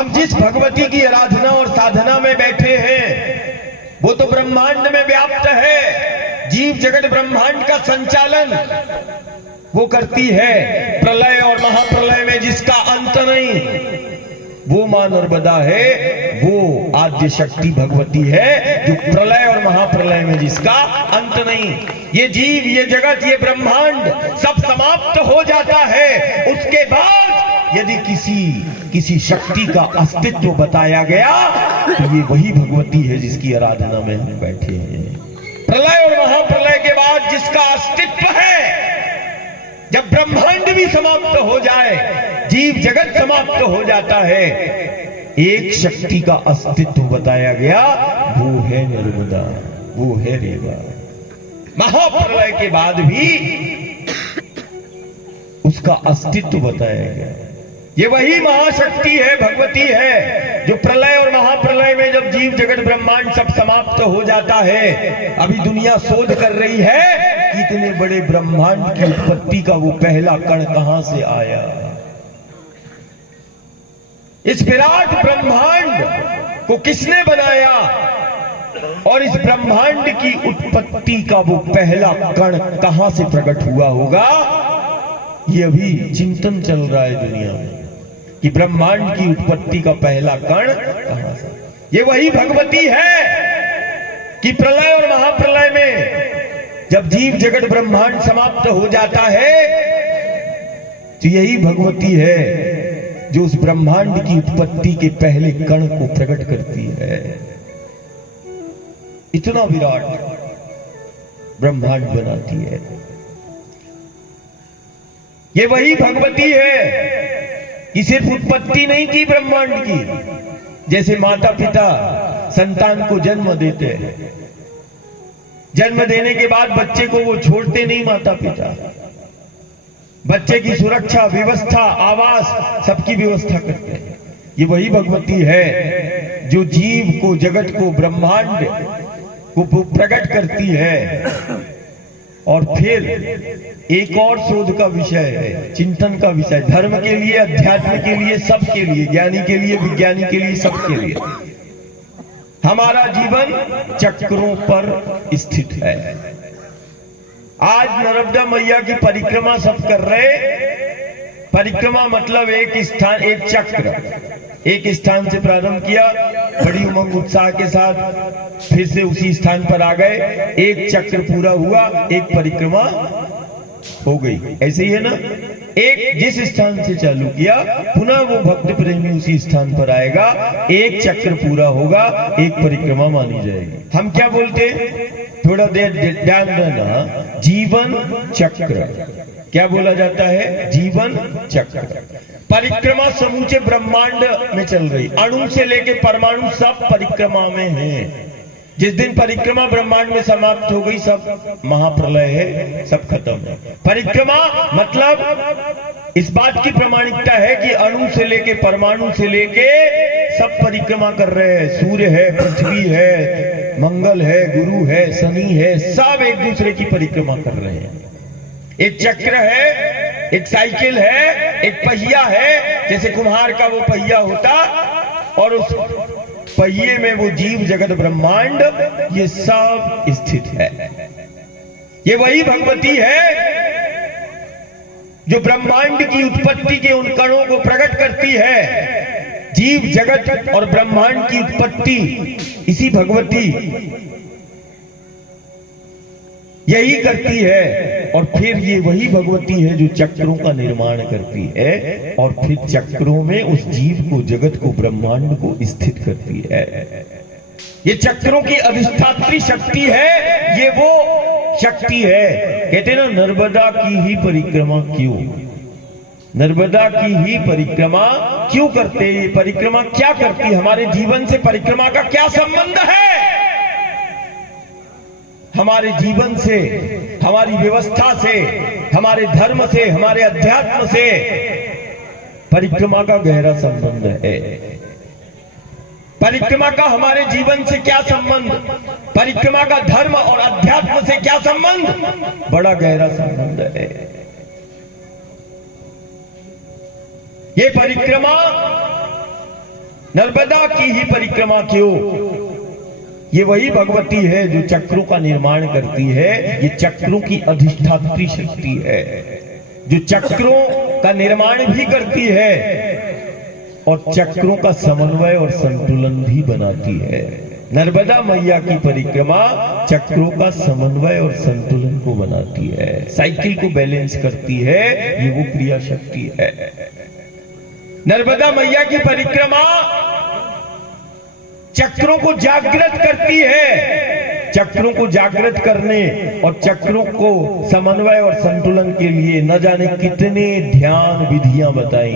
हम जिस भगवती की आराधना और साधना में बैठे हैं वो तो ब्रह्मांड में व्याप्त है। जीव जगत ब्रह्मांड का संचालन वो करती है। प्रलय और महाप्रलय में जिसका अंत नहीं, वो मां नर्मदा है, वो आद्य शक्ति भगवती है जो प्रलय और महाप्रलय में जिसका अंत नहीं। ये जीव, ये जगत, ये ब्रह्मांड सब समाप्त हो जाता है। उसके बाद यदि किसी शक्ति का अस्तित्व बताया गया तो ये वही भगवती है जिसकी आराधना में हम बैठे हैं। प्रलय और महाप्रलय के बाद जिसका अस्तित्व है, जब ब्रह्मांड भी समाप्त हो जाए, जीव जगत समाप्त हो जाता है, एक शक्ति का अस्तित्व बताया गया, वो है नर्मदा, वो है रेवा। महाप्रलय के बाद भी उसका अस्तित्व बताया गया। ये वही महाशक्ति है, भगवती है जो प्रलय और महाप्रलय में जब जीव जगत ब्रह्मांड सब समाप्त हो जाता है, अभी दुनिया शोध कर रही है कि इतने बड़े ब्रह्मांड की उत्पत्ति का वो पहला कण कहां से आया। इस विराट ब्रह्मांड को किसने बनाया और इस ब्रह्मांड की उत्पत्ति का वो पहला कण कहां से प्रकट हुआ होगा, ये अभी चिंतन चल रहा है दुनिया में कि ब्रह्मांड की उत्पत्ति का पहला कण कहां से। ये वही भगवती है कि प्रलय और महाप्रलय में जब जीव जगत ब्रह्मांड समाप्त हो जाता है तो यही भगवती है जो उस ब्रह्मांड की उत्पत्ति के पहले कण को प्रकट करती है। इतना विराट ब्रह्मांड बनाती है। ये वही भगवती है कि सिर्फ उत्पत्ति नहीं की ब्रह्मांड की। जैसे माता पिता संतान को जन्म देते हैं, जन्म देने के बाद बच्चे को वो छोड़ते नहीं माता पिता, बच्चे की सुरक्षा, व्यवस्था, आवास सबकी व्यवस्था करते हैं। ये वही भगवती है जो जीव को, जगत को, ब्रह्मांड को प्रकट करती है। और फिर एक और शोध का विषय है, चिंतन का विषय, धर्म के लिए, अध्यात्म के लिए, सबके लिए, ज्ञानी के लिए, विज्ञानी के लिए, सबके लिए। हमारा जीवन चक्रों पर स्थित है। आज नर्मदा मैया की परिक्रमा सब कर रहे। परिक्रमा मतलब एक स्थान, एक चक्र, एक स्थान से प्रारंभ किया, बड़ी उमंग उत्साह के साथ फिर से उसी स्थान पर आ गए, एक चक्र पूरा हुआ, एक परिक्रमा हो गई। ऐसे ही है ना, एक जिस स्थान से चालू किया पुनः वो भक्त प्रेमी उसी स्थान पर आएगा, एक चक्र पूरा होगा, एक परिक्रमा मानी जाएगी। हम क्या बोलते हैं, थोड़ा देर ध्यान देना, जीवन चक्र क्या बोला जाता है, जीवन चक्र। परिक्रमा समूचे ब्रह्मांड में चल रही, अणु से लेके परमाणु सब परिक्रमा में है। जिस दिन परिक्रमा ब्रह्मांड में समाप्त हो गई, सब महाप्रलय है, सब खत्म है। परिक्रमा मतलब इस बात की प्रामाणिकता है कि अणु से लेके, परमाणु से लेके सब परिक्रमा कर रहे हैं। सूर्य है, पृथ्वी है, मंगल है, गुरु है, शनि है, सब एक दूसरे की परिक्रमा कर रहे हैं। एक चक्र है, एक साइकिल है, एक पहिया है, जैसे कुम्हार का वो पहिया होता, और उस पहिए में वो जीव जगत ब्रह्मांड ये सब स्थित है। ये वही भगवती है जो ब्रह्मांड की उत्पत्ति के उन कणों को प्रकट करती है। जीव जगत और ब्रह्मांड की उत्पत्ति इसी भगवती यही करती है। और फिर ये वही भगवती है जो चक्रों का निर्माण करती है और फिर चक्रों में उस जीव को, जगत को, ब्रह्मांड को स्थित करती है। ये चक्रों की अधिष्ठात्री शक्ति है। ये वो शक्ति है, कहते ना नर्मदा की ही परिक्रमा क्यों, नर्मदा की ही परिक्रमा क्यों करते, ये परिक्रमा क्या करती, हमारे जीवन से परिक्रमा का क्या संबंध है, हमारे जीवन से, हमारी व्यवस्था से, हमारे धर्म से, हमारे अध्यात्म से परिक्रमा का गहरा संबंध है। परिक्रमा का हमारे जीवन से क्या संबंध, परिक्रमा का धर्म और अध्यात्म से क्या संबंध, बड़ा गहरा संबंध है। ये परिक्रमा नर्मदा की ही परिक्रमा क्यों? ये वही भगवती है जो चक्रों का निर्माण करती है। ये चक्रों की अधिष्ठात्री शक्ति है जो चक्रों का निर्माण भी करती है और चक्रों का समन्वय और संतुलन भी बनाती है। नर्मदा मैया की परिक्रमा चक्रों का समन्वय और संतुलन को बनाती है, साइकिल को बैलेंस करती है। ये वो क्रिया शक्ति है। नर्मदा मैया की परिक्रमा चक्रों को जागृत करती है। चक्रों को जागृत करने और चक्रों को समन्वय और संतुलन के लिए न जाने कितने ध्यान विधियां बताई।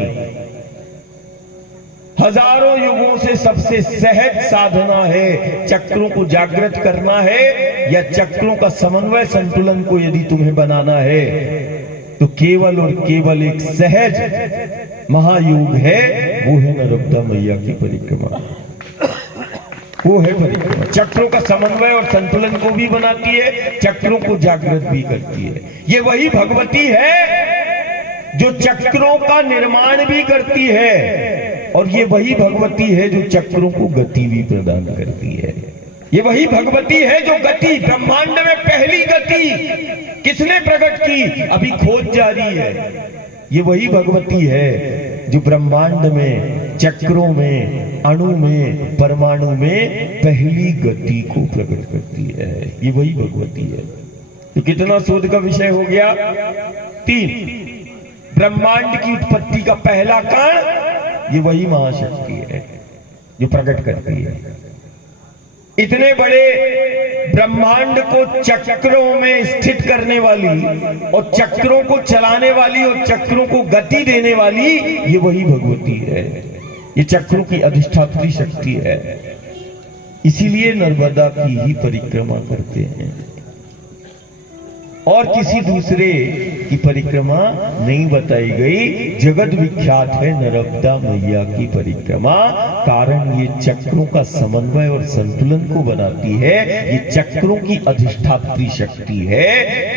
हजारों युगों से सबसे सहज साधना है चक्रों को जागृत करना है, या चक्रों का समन्वय संतुलन को यदि तुम्हें बनाना है तो केवल और केवल एक सहज महायोग है, वो है नर्मदा मैया की परिक्रमा। वो है परिक्रमा, चक्रों का समन्वय और संतुलन को भी बनाती है, चक्रों को जागृत भी करती है। ये वही भगवती है जो चक्रों का निर्माण भी करती है और ये वही भगवती है जो चक्रों को गति भी प्रदान करती है। ये वही भगवती है जो गति, ब्रह्मांड में पहली गति किसने प्रकट की? अभी खोज जारी है। ये वही भगवती है जो ब्रह्मांड में, चक्रों में, अणु में, परमाणु में पहली गति को प्रकट करती है। ये वही भगवती है। तो कितना शोध का विषय हो गया? 3। ब्रह्मांड की उत्पत्ति का पहला कारण ये वही महाशक्ति है जो प्रकट करती है। इतने बड़े ब्रह्मांड को चक्रों में स्थित करने वाली और चक्रों को चलाने वाली और चक्रों को गति देने वाली ये वही भगवती है। ये चक्रों की अधिष्ठात्री शक्ति है। इसीलिए नर्मदा की ही परिक्रमा करते हैं और किसी दूसरे की परिक्रमा नहीं बताई गई। जगत विख्यात है नर्मदा मैया की परिक्रमा, कारण ये चक्रों का समन्वय और संतुलन को बनाती है। ये चक्रों की अधिष्ठात्री शक्ति है।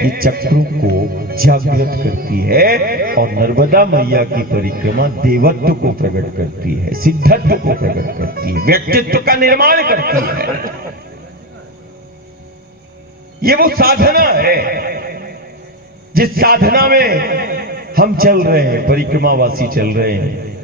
ये चक्रों को जागृत करती है और नर्मदा मैया की परिक्रमा देवत्व को प्रकट करती है, सिद्धत्व को प्रकट करती है, व्यक्तित्व का निर्माण करती है। ये वो साधना है जिस साधना में हम चल रहे हैं, परिक्रमावासी चल रहे हैं।